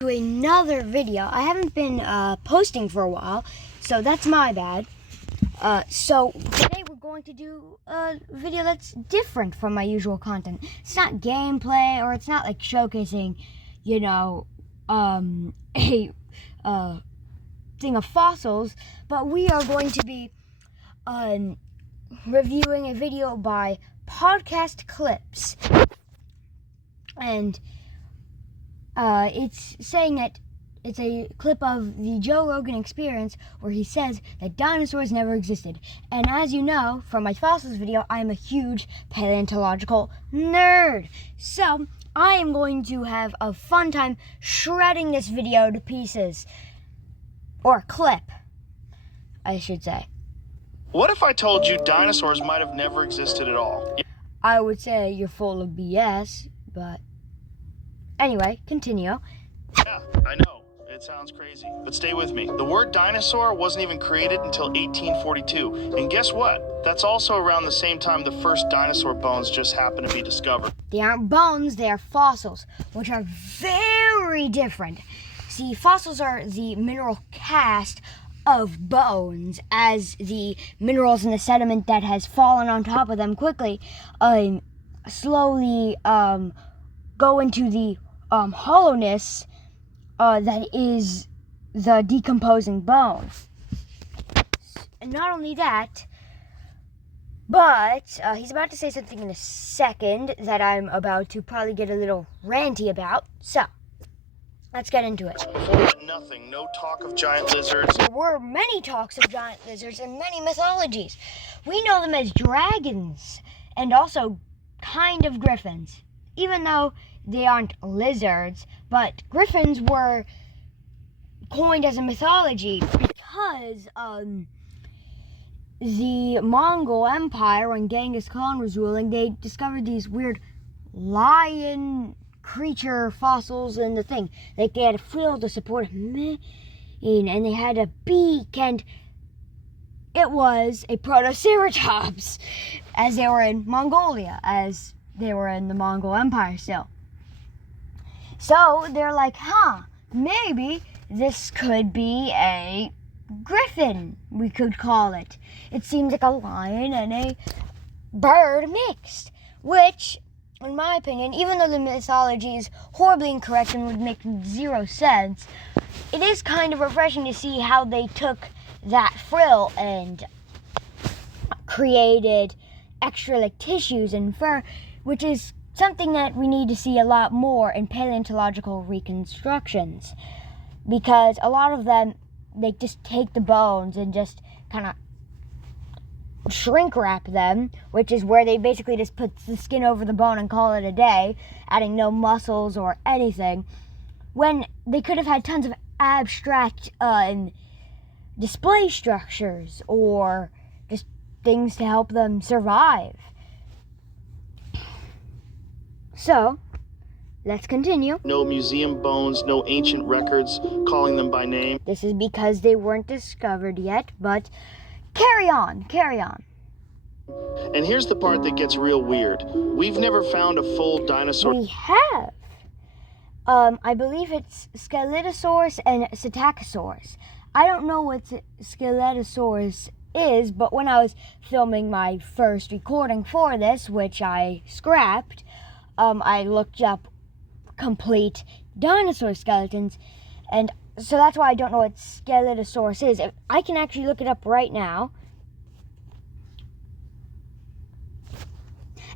To another video. I haven't been posting for a while, so that's my bad. So today we're going to do a video that's different from my usual content. It's not gameplay, or it's not like showcasing, a thing of fossils, but we are going to be reviewing a video by Podcast Clips. And it's saying that it's a clip of the Joe Rogan Experience where he says that dinosaurs never existed. And as you know from my fossils video, I am a huge paleontological nerd. So I am going to have a fun time shredding this video to pieces. Or clip, I should say. What if I told you dinosaurs might have never existed at all? I would say you're full of BS, but anyway, continue. Yeah, I know. It sounds crazy, but stay with me. The word dinosaur wasn't even created until 1842. And guess what? That's also around the same time the first dinosaur bones just happened to be discovered. They aren't bones, they are fossils, which are very different. See, fossils are the mineral cast of bones, as the minerals in the sediment that has fallen on top of them quickly slowly go into the hollowness that is the decomposing bone. And not only that, but he's about to say something in a second that I'm about to probably get a little ranty about. So, let's get into it. Before that, nothing. No talk of giant lizards. There were many talks of giant lizards in many mythologies. We know them as dragons and also kind of griffins, even though they aren't lizards. But griffins were coined as a mythology because the Mongol Empire, when Genghis Khan was ruling, they discovered these weird lion creature fossils in the thing. Like they had a frill to support a mane, and they had a beak, and it was a Protoceratops, as they were in Mongolia, as they were in the Mongol Empire still. So they're like, maybe this could be a griffin, we could call it. It seems like a lion and a bird mixed, which, in my opinion, even though the mythology is horribly incorrect and would make zero sense, it is kind of refreshing to see how they took that frill and created extra like tissues and fur, which is something that we need to see a lot more in paleontological reconstructions, because a lot of them, they just take the bones and just kind of shrink wrap them, which is where they basically just put the skin over the bone and call it a day, adding no muscles or anything, when they could have had tons of abstract display structures or just things to help them survive. So, let's continue. No museum bones, no ancient records calling them by name. This is because they weren't discovered yet, but carry on. And here's the part that gets real weird. We've never found a full dinosaur. We have. I believe it's Scelidosaurus and Psittacosaurus. I don't know what Scelidosaurus is, but when I was filming my first recording for this, which I scrapped, I looked up complete dinosaur skeletons, and so that's why I don't know what Scelidosaurus is. I can actually look it up right now.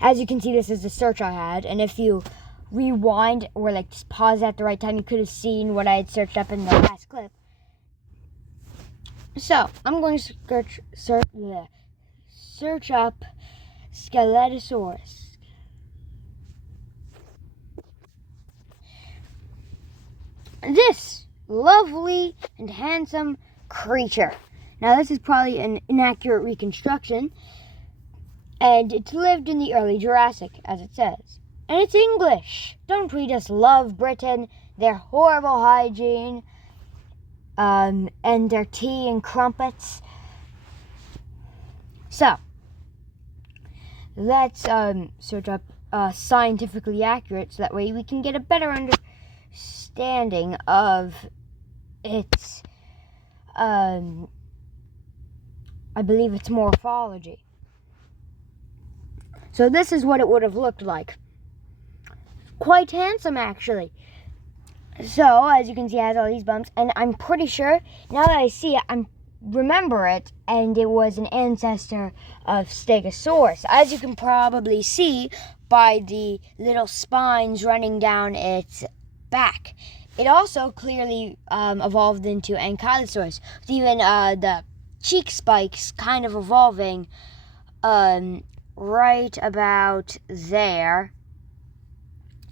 As you can see, this is the search I had, and if you rewind or like just pause at the right time, you could have seen what I had searched up in the last clip. So I'm going to search up Scelidosaurus. This lovely and handsome creature. Now this is probably an inaccurate reconstruction, and it lived in the early Jurassic, as it says. And it's English. Don't we just love Britain, their horrible hygiene, and their tea and crumpets? So, let's search up scientifically accurate, so that way we can get a better understanding of its, I believe it's morphology. So this is what it would have looked like. Quite handsome, actually. So, as you can see, it has all these bumps, and I'm pretty sure, now that I see it, I remember it, and it was an ancestor of Stegosaurus, as you can probably see by the little spines running down its back. It also clearly evolved into Ankylosaurus, with even the cheek spikes kind of evolving right about there.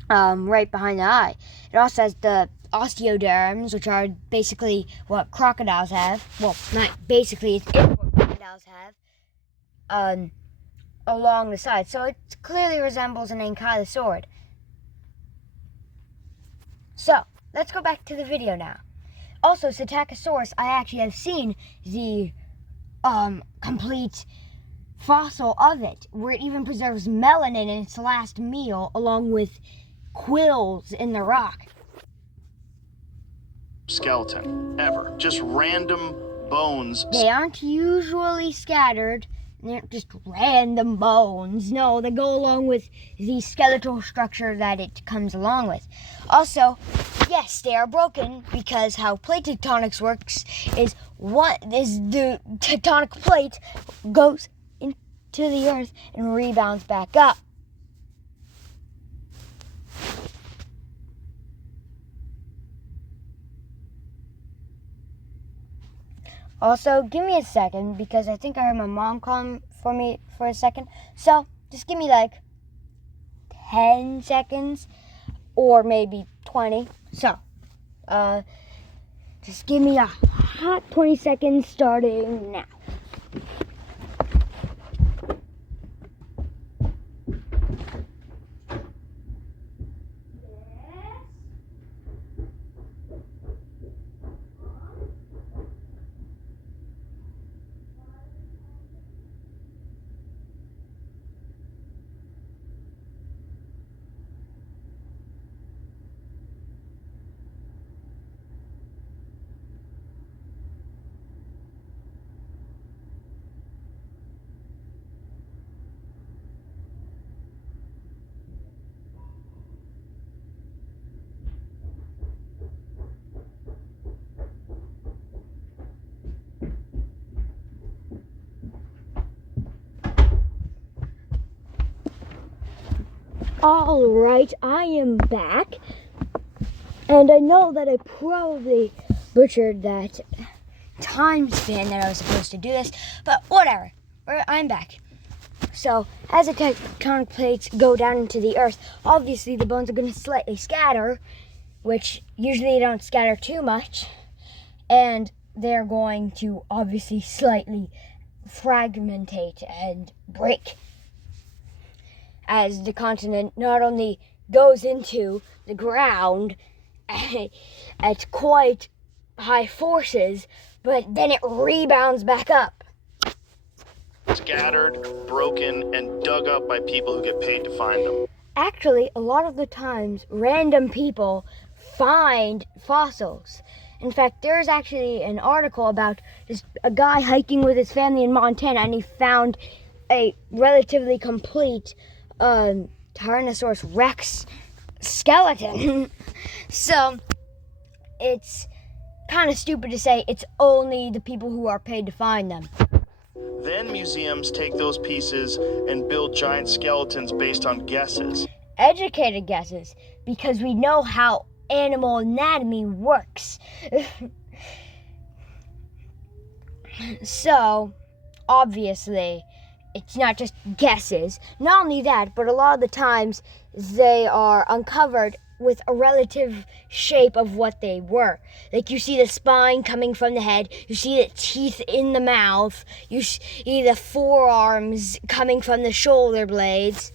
Right behind the eye. It also has the osteoderms, which are basically what crocodiles have. Well, not basically, it's what crocodiles have. Along the side. So it clearly resembles an ankylosaurid. So, let's go back to the video now. Also, Psittacosaurus, I actually have seen the complete fossil of it, where it even preserves melanin in its last meal, along with quills in the rock. Skeleton, ever. Just random bones. They aren't usually scattered. They're just random bones. No, they go along with the skeletal structure that it comes along with. Also, yes, they are broken because how plate tectonics works is the tectonic plate goes into the earth and rebounds back up. Also, give me a second, because I think I heard my mom calling for me for a second. So, just give me like 10 seconds, or maybe 20. So, just give me a hot 20 seconds starting now. Alright, I am back, and I know that I probably butchered that time span that I was supposed to do this, but whatever, I'm back. So, as the tectonic plates go down into the earth, obviously the bones are going to slightly scatter, which usually they don't scatter too much, and they're going to obviously slightly fragmentate and break, as the continent not only goes into the ground at quite high forces, but then it rebounds back up. Scattered, broken, and dug up by people who get paid to find them. Actually, a lot of the times, random people find fossils. In fact, there's actually an article about just a guy hiking with his family in Montana, and he found a relatively complete Tyrannosaurus Rex skeleton. So it's kind of stupid to say it's only the people who are paid to find them. Then museums take those pieces and build giant skeletons based on guesses. Educated guesses, because we know how animal anatomy works. So, obviously, it's not just guesses. Not only that, but a lot of the times they are uncovered with a relative shape of what they were. Like, you see the spine coming from the head, you see the teeth in the mouth, you see the forearms coming from the shoulder blades,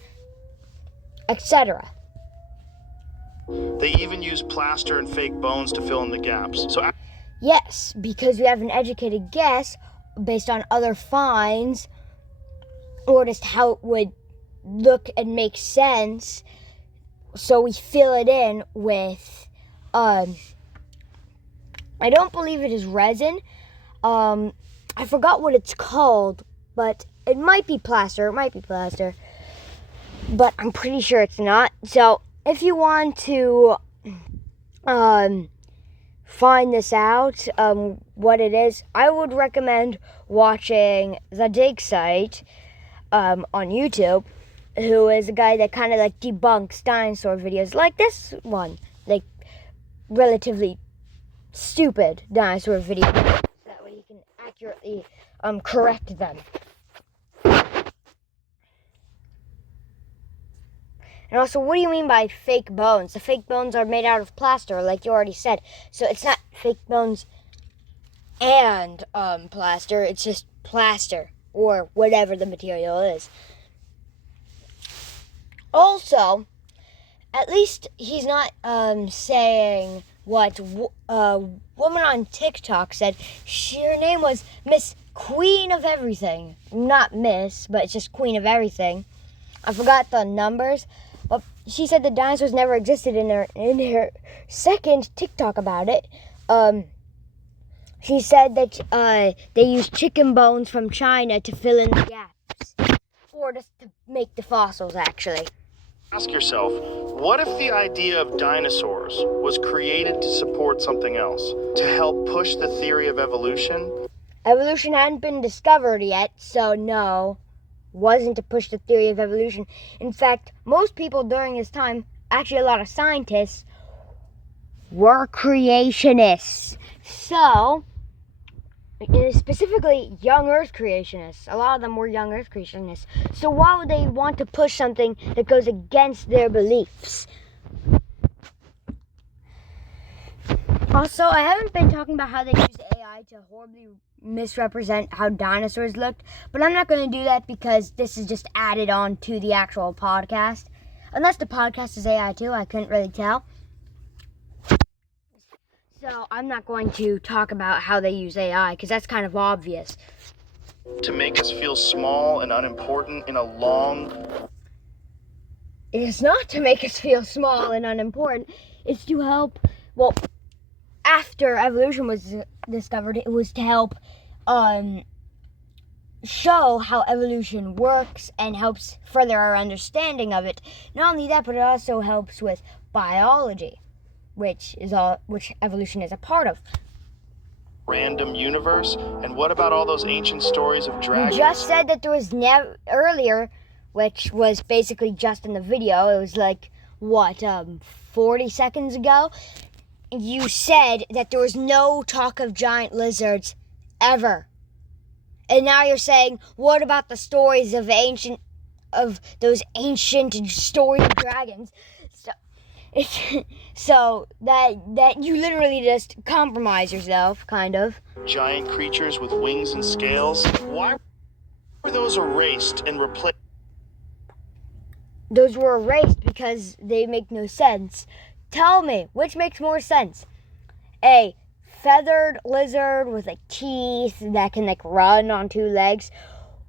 etc. They even use plaster and fake bones to fill in the gaps. Yes, because we have an educated guess based on other finds, or just how it would look and make sense, so we fill it in with I don't believe it is resin. I forgot what it's called, but it might be plaster. But I'm pretty sure it's not. So if you want to find this out, what it is, I would recommend watching the Dig Site on YouTube, who is a guy that kind of like debunks dinosaur videos like this one, like relatively stupid dinosaur videos. That way you can accurately correct them. And also, what do you mean by fake bones? The fake bones are made out of plaster, like you already said. So it's not fake bones and plaster. It's just plaster or whatever the material is. Also, at least he's not saying what a woman on TikTok said. Her name was Miss Queen of Everything. Not Miss, but it's just Queen of Everything. I forgot the numbers. But she said the dinosaurs never existed in her second TikTok about it. She said that they used chicken bones from China to fill in the gaps, or just to make the fossils, actually. Ask yourself, what if the idea of dinosaurs was created to support something else, to help push the theory of evolution? Evolution hadn't been discovered yet, so no, wasn't to push the theory of evolution. In fact, most people during this time, actually a lot of scientists, were creationists. So, specifically young Earth creationists. A lot of them were young Earth creationists. So why would they want to push something that goes against their beliefs? Also, I haven't been talking about how they use AI to horribly misrepresent how dinosaurs looked, but I'm not going to do that because this is just added on to the actual podcast. Unless the podcast is AI too, I couldn't really tell. So I'm not going to talk about how they use AI because that's kind of obvious. To make us feel small and unimportant in a long... It is not to make us feel small and unimportant. It's to help, well, after evolution was discovered, it was to help show how evolution works and helps further our understanding of it. Not only that, but it also helps with biology, which evolution is a part of. Random universe? And what about all those ancient stories of dragons? You just said that there was earlier, which was basically just in the video. It was like, 40 seconds ago? You said that there was no talk of giant lizards ever. And now you're saying, what about the stories of those ancient stories of dragons? So that you literally just compromise yourself, kind of. Giant creatures with wings and scales. Why were those erased and replaced? Those were erased because they make no sense. Tell me, which makes more sense? A feathered lizard with teeth that can run on two legs,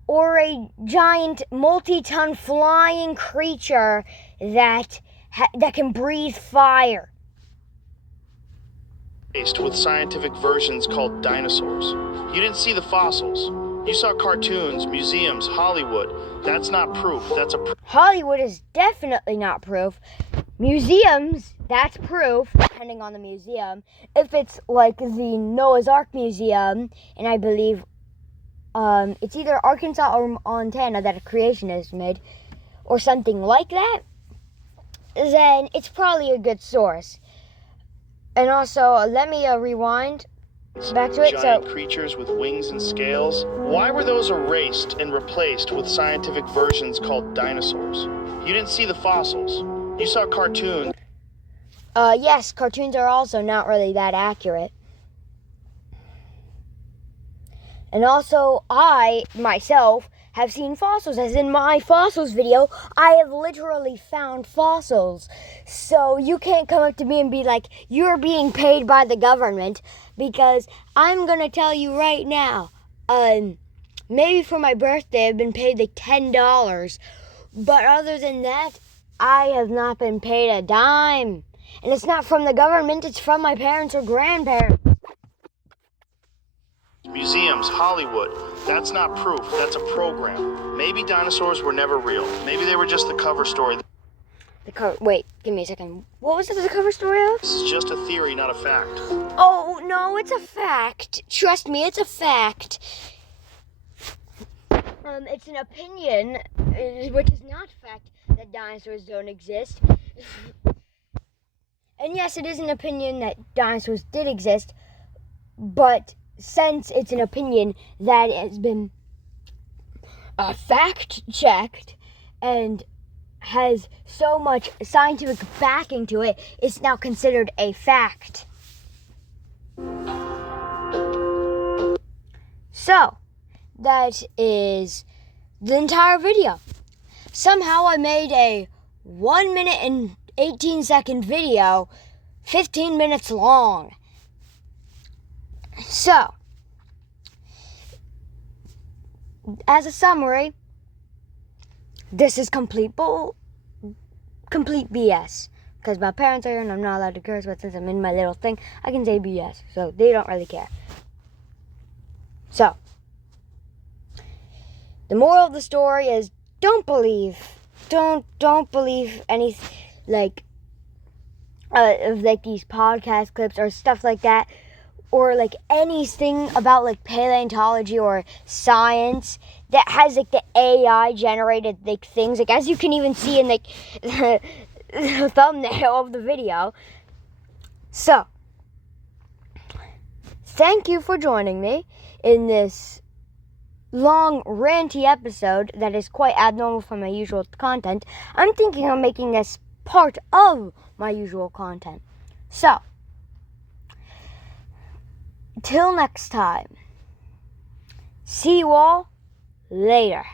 or a giant multi-ton flying creature that can breathe fire. With scientific versions called dinosaurs. You didn't see the fossils. You saw cartoons, museums, Hollywood. That's not proof. That's a Hollywood is definitely not proof. Museums, that's proof, depending on the museum. If it's like the Noah's Ark Museum, and I believe it's either Arkansas or Montana that a creationist made, or something like that, then it's probably a good source. And also, let me rewind back to it. Giant creatures with wings and scales. Why were those erased and replaced with scientific versions called dinosaurs? You didn't see the fossils. You saw cartoons. Yes, cartoons are also not really that accurate. And also, I, myself, have seen fossils. As in my fossils video, I have literally found fossils. So you can't come up to me and be like, you're being paid by the government, because I'm gonna tell you right now, maybe for my birthday I've been paid $10. But other than that, I have not been paid a dime. And it's not from the government, it's from my parents or grandparents. Museums, Hollywood. That's not proof. That's a program. Maybe dinosaurs were never real. Maybe they were just the cover story. Wait, give me a second. What was the cover story of? This is just a theory, not a fact. Oh, no, it's a fact. Trust me, it's a fact. It's an opinion, which is not fact, that dinosaurs don't exist. And yes, it is an opinion that dinosaurs did exist, but since it's an opinion that has been fact-checked and has so much scientific backing to it, it's now considered a fact. So, that is the entire video. Somehow I made a 1 minute and 18-second video 15 minutes long. So, as a summary, this is complete BS. Because my parents are here and I'm not allowed to curse, but since I'm in my little thing, I can say BS. So they don't really care. So, the moral of the story is don't believe any of these podcast clips or stuff like that, or anything about paleontology or science that has the AI generated things, as you can even see in the thumbnail of the video. So, thank you for joining me in this long ranty episode that is quite abnormal from my usual content. I'm thinking of making this part of my usual content. So, till next time, see you all later.